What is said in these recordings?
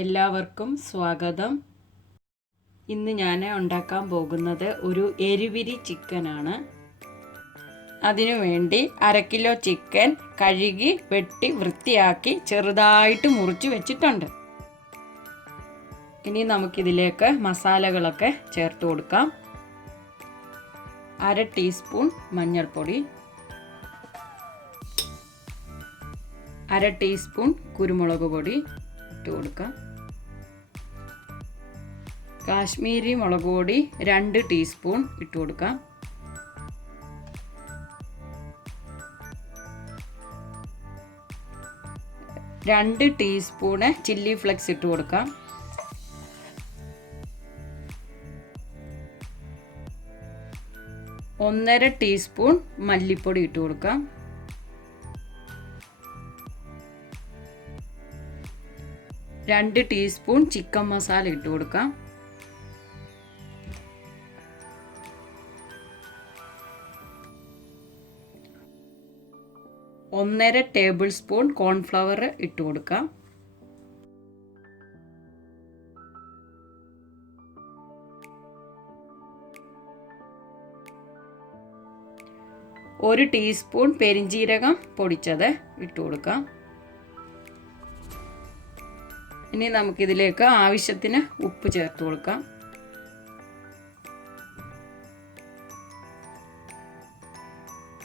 എല്ലാവർക്കും സ്വാഗതം. ഇന്ന് ഞാൻ ഉണ്ടാക്കാൻ പോകുന്നത് ഒരു എരിപിരി ചിക്കനാണ്. അതിനുവേണ്ടി 1/2 കിലോ ചിക്കൻ കഴുകി വെട്ടി വൃത്തിയാക്കി ചെറുതായിട്ട് മുറിച്ച് വെച്ചിട്ടുണ്ട്. ഇനി നമുക്കിതിലേക്ക് മസാലകളൊക്കെ ചേർത്ത് കൊടുക്കാം. 1/2 ടീസ്പൂൺ മഞ്ഞൾപ്പൊടി, 1/2 ടീസ്പൂൺ കുരുമുളക് പൊടി ഇട്ട് കൊടുക്കാം. കാശ്മീരി മുളക് പൊടി 2 ടീസ്പൂൺ ഇട്ട് കൊടുക്കാം. രണ്ട് ടീസ്പൂണ് ചില്ലി ഫ്ലെക്സ് ഇട്ട് കൊടുക്കാം. 1/2 ടീസ്പൂൺ മല്ലിപ്പൊടി ഇട്ട് കൊടുക്കാം. 2 ടീസ്പൂൺ ചിക്കൻ മസാല ഇട്ട് കൊടുക്കാം. 1/2 ടേബിൾ സ്പൂൺ കോൺഫ്ലവർ ഇട്ട് കൊടുക്കാം. ഒരു ടീസ്പൂൺ പെരിഞ്ജീരകം പൊടിച്ചത് ഇട്ട് കൊടുക്കാം. ഇനി നമുക്കിതിലേക്ക് ആവശ്യത്തിന് ഉപ്പ് ചേർത്ത് കൊടുക്കാം.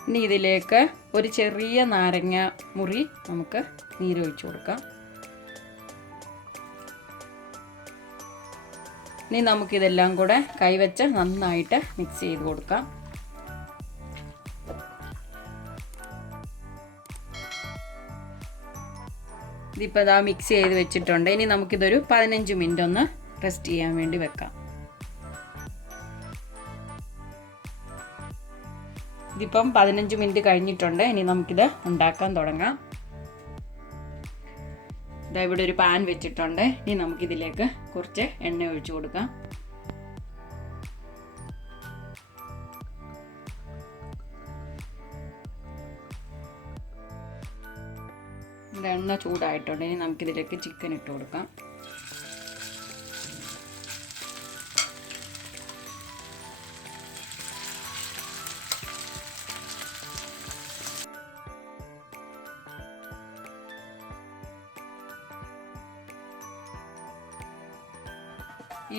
ഇനി ഇതിലേക്ക് ഒരു ചെറിയ നാരങ്ങ മുറി നമുക്ക് നീരൊഴിച്ച് കൊടുക്കാം. ഇനി നമുക്കിതെല്ലാം കൂടെ കൈവച്ച് നന്നായിട്ട് മിക്സ് ചെയ്ത് കൊടുക്കാം. ഇതിപ്പോൾ ഇതാ മിക്സ് ചെയ്ത് വെച്ചിട്ടുണ്ട്. ഇനി നമുക്കിതൊരു 15 മിനിറ്റ് ഒന്ന് റെസ്റ്റ് ചെയ്യാൻ വേണ്ടി വെക്കാം. ഇതിപ്പം 15 മിനിറ്റ് കഴിഞ്ഞിട്ടുണ്ട്. ഇനി നമുക്കിത് ഉണ്ടാക്കാൻ തുടങ്ങാം. ഇതാ ഇവിടെ ഒരു പാൻ വെച്ചിട്ടുണ്ട്. ഇനി നമുക്കിതിലേക്ക് കുറച്ച് എണ്ണ ഒഴിച്ചു കൊടുക്കാം. എണ്ണ ചൂടായിട്ടുണ്ട്. ഇനി നമുക്കിതിലേക്ക് ചിക്കൻ ഇട്ട് കൊടുക്കാം.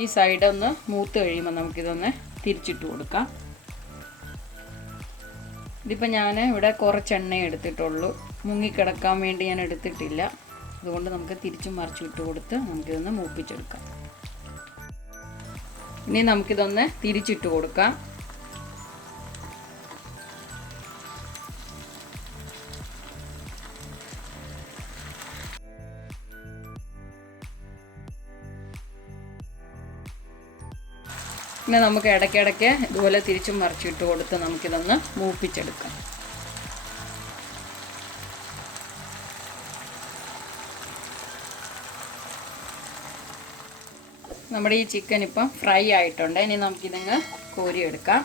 ഈ സൈഡ് ഒന്ന് മൂത്ത് കഴിയുമ്പോൾ നമുക്കിതൊന്ന് തിരിച്ചിട്ട് കൊടുക്കാം. ഇതിപ്പോൾ ഞാൻ ഇവിടെ കുറച്ച് എണ്ണ എടുത്തിട്ടുള്ളൂ, മുങ്ങിക്കിടക്കാൻ വേണ്ടി ഞാൻ എടുത്തിട്ടില്ല. അതുകൊണ്ട് നമുക്ക് തിരിച്ചും മറിച്ചും ഇട്ട് കൊടുത്ത് നമുക്കിതൊന്ന് മൂപ്പിച്ചെടുക്കാം. ഇനി നമുക്കിതൊന്ന് തിരിച്ചിട്ട് കൊടുക്കാം. പിന്നെ നമുക്ക് ഇടയ്ക്കിടയ്ക്ക് ഇതുപോലെ തിരിച്ചും മറിച്ചിട്ട് കൊടുത്ത് നമുക്കിതൊന്ന് മൂപ്പിച്ചെടുക്കാം. നമ്മുടെ ഈ ചിക്കൻ ഇപ്പം ഫ്രൈ ആയിട്ടുണ്ട്. ഇനി നമുക്കിതങ്ങ് കോരിയെടുക്കാം.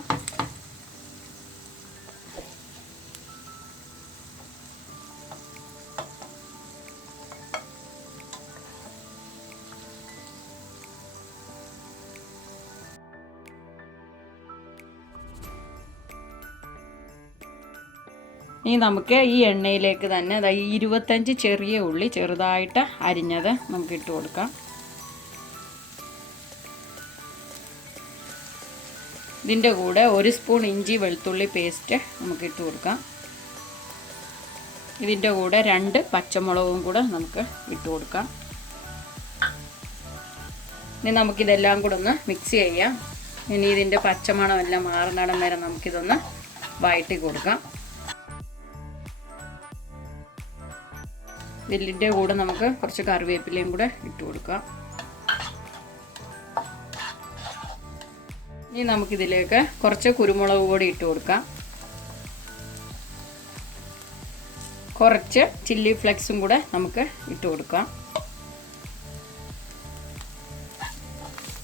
ഇനി നമുക്ക് ഈ എണ്ണയിലേക്ക് തന്നെ 25 ചെറിയ ഉള്ളി ചെറുതായിട്ട് അരിഞ്ഞത് നമുക്ക് ഇട്ട് കൊടുക്കാം. ഇതിൻ്റെ കൂടെ 1 സ്പൂൺ ഇഞ്ചി വെളുത്തുള്ളി പേസ്റ്റ് നമുക്ക് ഇട്ട് കൊടുക്കാം. ഇതിൻ്റെ കൂടെ 2 പച്ചമുളകും കൂടെ നമുക്ക് ഇട്ട് കൊടുക്കാം. ഇനി നമുക്കിതെല്ലാം കൂടെ ഒന്ന് മിക്സ് ചെയ്യാം. ഇനി ഇതിൻ്റെ പച്ചമണമെല്ലാം മാറുന്നിടം വരെ നമുക്കിതൊന്ന് വഴറ്റി കൊടുക്കാം. ഇതിൻ്റെ കൂടെ നമുക്ക് കുറച്ച് കറിവേപ്പിലയും കൂടെ ഇട്ട് കൊടുക്കാം. ഇനി നമുക്കിതിലേക്ക് കുറച്ച് കുരുമുളക് പൊടി ഇട്ട് കൊടുക്കാം. കുറച്ച് ചില്ലി ഫ്ലെക്സും കൂടെ നമുക്ക് ഇട്ട് കൊടുക്കാം.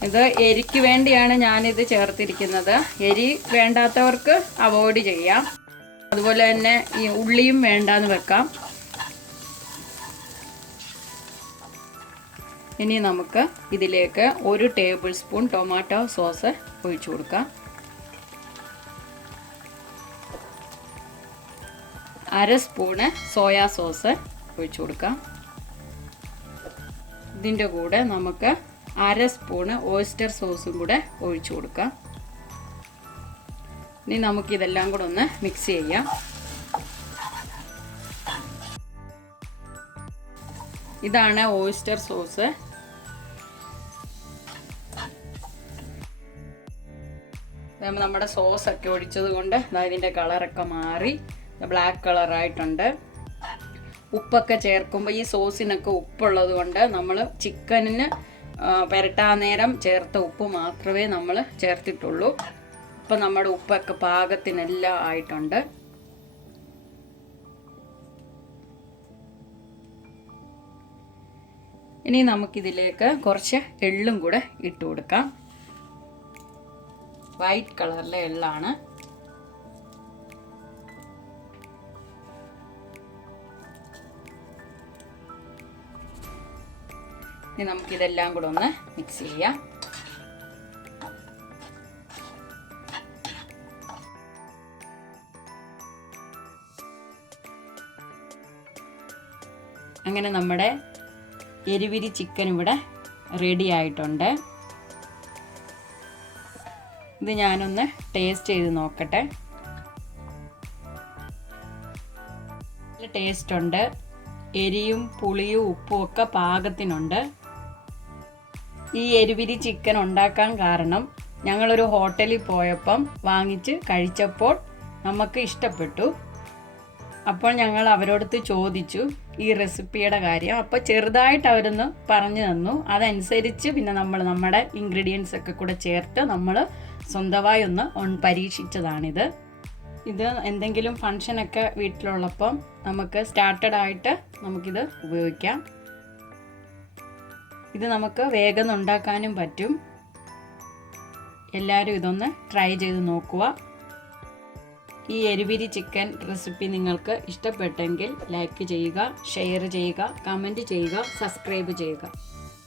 ഇത് എരിക്ക് വേണ്ടിയാണ് ഞാനിത് ചേർത്തിരിക്കുന്നത്. എരി വേണ്ടാത്തവർക്ക് അവോയ്ഡ് ചെയ്യാം. അതുപോലെ തന്നെ ഈ ഉള്ളിയും വേണ്ടാന്ന് വെക്കാം. ഇനി നമുക്ക് ഇതിലേക്ക് 1 ടേബിൾ സ്പൂൺ ടൊമാറ്റോ സോസ് ഒഴിച്ചു കൊടുക്കാം. 1/2 സ്പൂണ് സോയാ സോസ് ഒഴിച്ചു കൊടുക്കാം. ഇതിൻ്റെ കൂടെ നമുക്ക് 1/2 സ്പൂണ് ഓയിസ്റ്റർ സോസും കൂടെ ഒഴിച്ചു കൊടുക്കാം. ഇനി നമുക്കിതെല്ലാം കൂടെ ഒന്ന് മിക്സ് ചെയ്യാം. ഇതാണ് ഓയിസ്റ്റർ സോസ്. നമ്മുടെ സോസൊക്കെ ഒഴിച്ചത് കൊണ്ട് ഇതിൻ്റെ കളറൊക്കെ മാറി ബ്ലാക്ക് കളറായിട്ടുണ്ട്. ഉപ്പൊക്കെ ചേർക്കുമ്പോൾ ഈ സോസിനൊക്കെ ഉപ്പുള്ളത് കൊണ്ട് നമ്മൾ ചിക്കനിന് പുരട്ടാൻ നേരം ചേർത്ത ഉപ്പ് മാത്രമേ നമ്മൾ ചേർത്തിട്ടുള്ളൂ. ഇപ്പം നമ്മുടെ ഉപ്പൊക്കെ പാകത്തിനെല്ലാം ആയിട്ടുണ്ട്. ഇനി നമുക്കിതിലേക്ക് കുറച്ച് എള്ളും കൂടെ ഇട്ട് കൊടുക്കാം. വൈറ്റ് കളറിലെ എള്ളാണ്. ഇനി നമുക്കിതെല്ലാം കൂടെ ഒന്ന് മിക്സ് ചെയ്യാം. അങ്ങനെ നമ്മുടെ എരിപിരി ചിക്കൻ ഇവിടെ റെഡി ആയിട്ടുണ്ട്. ഇത് ഞാനൊന്ന് ടേസ്റ്റ് ചെയ്ത് നോക്കട്ടെ. നല്ല ടേസ്റ്റ് ഉണ്ട്. എരിയും പുളിയും ഉപ്പും ഒക്കെ പാകത്തിനുണ്ട്. ഈ എരിപിരി ചിക്കൻ ഉണ്ടാക്കാൻ കാരണം ഞങ്ങളൊരു ഹോട്ടലിൽ പോയപ്പം വാങ്ങിച്ച് കഴിച്ചപ്പോൾ നമുക്ക് ഇഷ്ടപ്പെട്ടു. അപ്പോൾ ഞങ്ങൾ അവരോടത്ത് ചോദിച്ചു ഈ റെസിപ്പിയുടെ കാര്യം. അപ്പോൾ ചെറുതായിട്ട് അവരൊന്ന് പറഞ്ഞു തന്നു. അതനുസരിച്ച് പിന്നെ നമ്മൾ നമ്മുടെ ഇൻഗ്രീഡിയൻസ് ഒക്കെ കൂടെ ചേർത്ത് നമ്മൾ സ്വന്തമായി ഒന്ന് പരീക്ഷിച്ചതാണിത്. ഇത് എന്തെങ്കിലും ഫങ്ഷനൊക്കെ വീട്ടിലുള്ളപ്പം നമുക്ക് സ്റ്റാർട്ടഡ് ആയിട്ട് നമുക്കിത് ഉപയോഗിക്കാം. ഇത് നമുക്ക് വേഗം ഉണ്ടാക്കാനും പറ്റും. എല്ലാവരും ഇതൊന്ന് ട്രൈ ചെയ്ത് നോക്കുക. ഈ എരിപിരി ചിക്കൻ റെസിപ്പി നിങ്ങൾക്ക് ഇഷ്ടപ്പെട്ടെങ്കിൽ ലൈക്ക് ചെയ്യുക, ഷെയർ ചെയ്യുക, കമൻറ്റ് ചെയ്യുക, സബ്സ്ക്രൈബ് ചെയ്യുക.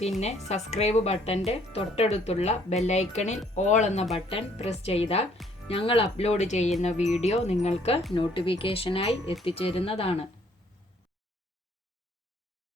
പിന്നെ സബ്സ്ക്രൈബ് ബട്ടൻ്റെ തൊട്ടടുത്തുള്ള ബെല്ലൈക്കണിൽ ഓൾ എന്ന ബട്ടൺ പ്രസ് ചെയ്താൽ ഞങ്ങൾ അപ്ലോഡ് ചെയ്യുന്ന വീഡിയോ നിങ്ങൾക്ക് നോട്ടിഫിക്കേഷനായി എത്തിച്ചേരുന്നതാണ്.